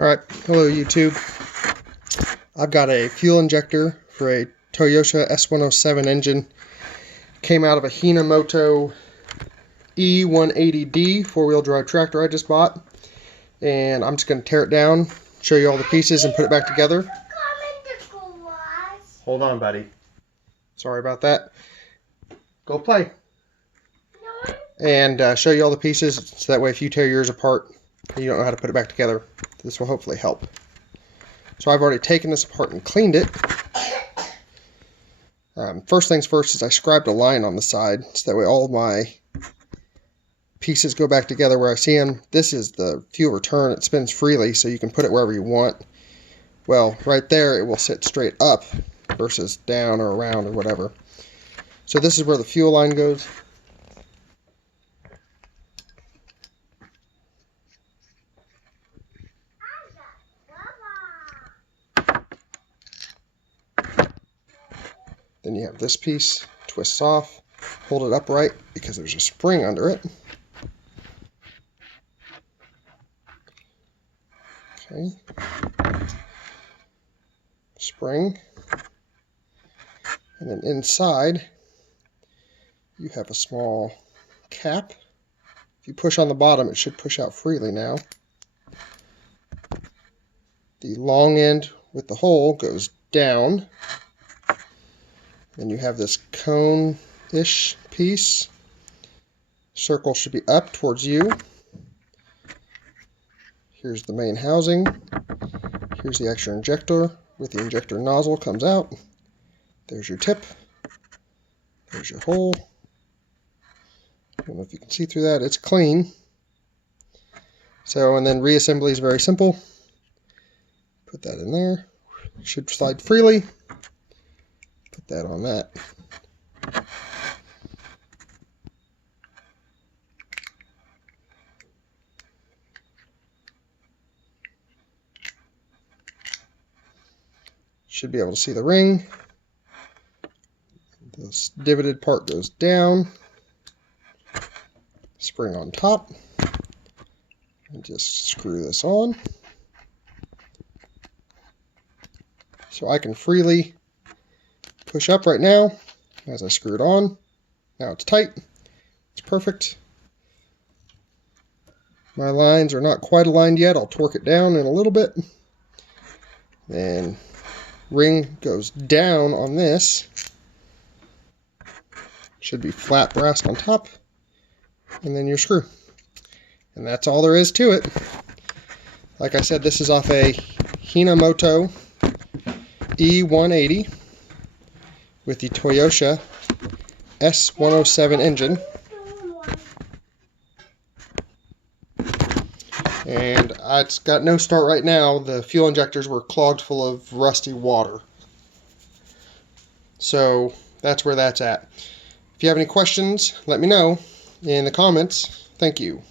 Alright, hello YouTube. I've got a fuel injector for a Toyosha S107 engine. Came out of a Hinomoto E18D four-wheel drive tractor I just bought. And I'm just going to tear it down, show you all the pieces, and put it back together. Hold on, buddy. Sorry about that. Go play. And show you all the pieces, so that way if you tear yours apart, you don't know how to put it back together. This will hopefully help. So I've already taken this apart and cleaned it. First things first is I scribed a line on the side, so that way all of my pieces go back together where I see them. This is the fuel return. It spins freely, so you can put it wherever you want. Well, right there it will sit straight up versus down or around or whatever. So this is where the fuel line goes. Then you have this piece, twists off, hold it upright because there's a spring under it. Okay. Spring. And then inside, you have a small cap. If you push on the bottom, it should push out freely now. The long end with the hole goes down. Then you have this cone-ish piece. Circle should be up towards you. Here's the main housing. Here's the extra injector with the injector nozzle comes out. There's your tip. There's your hole. I don't know if you can see through that. It's clean. So, and then reassembly is very simple. Put that in there. Should slide freely. Put that on that. Should be able to see the ring. This divoted part goes down. Spring on top. And just screw this on. So I can freely push up right now as I screw it on. Now it's tight. It's perfect. My lines are not quite aligned yet. I'll torque it down in a little bit. Then ring goes down on this. Should be flat brass on top. And then your screw. And that's all there is to it. Like I said, this is off a Hinomoto E18 with the Toyosha S107 engine. And it's got no start right now. The fuel injectors were clogged full of rusty water. So that's where that's at. If you have any questions, let me know in the comments. Thank you.